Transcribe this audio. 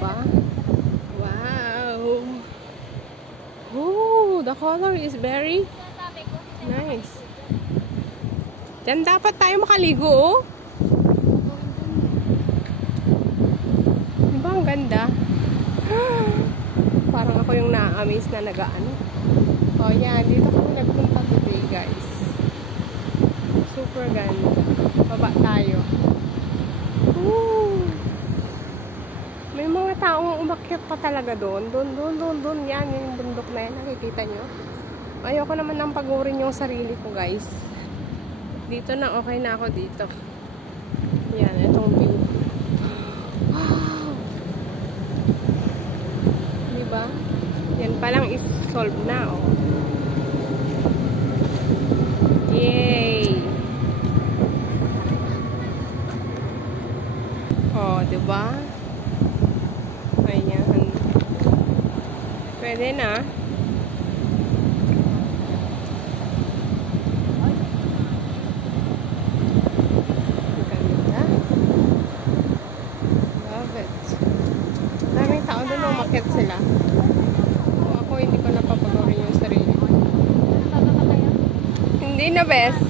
Diba? Wow! Oh, the color is very nice. Diyan dapat tayo makaligo, oh. Diba ang ganda? Parang ako yung na-amaze na nag-ano. Oh, yan. Dito kami nagpunta today, guys. Super ganda. Baba tayo. Woo! May mga taong umakyat pa talaga doon. Doon. Yan, yung bundok na yan. Nakikita nyo? Ayoko naman ng pagurin yung sarili ko, guys. Dito na, okay na ako dito. Yan, itong view. Wow! Diba? Yan palang is solve na, oh. Yay! Oh, diba? Ayan. Pwede na. Ganda. Love it. Daming tao doon, umakyat sila. Ako, hindi ko napapagorin yung sarili. Hindi na, best.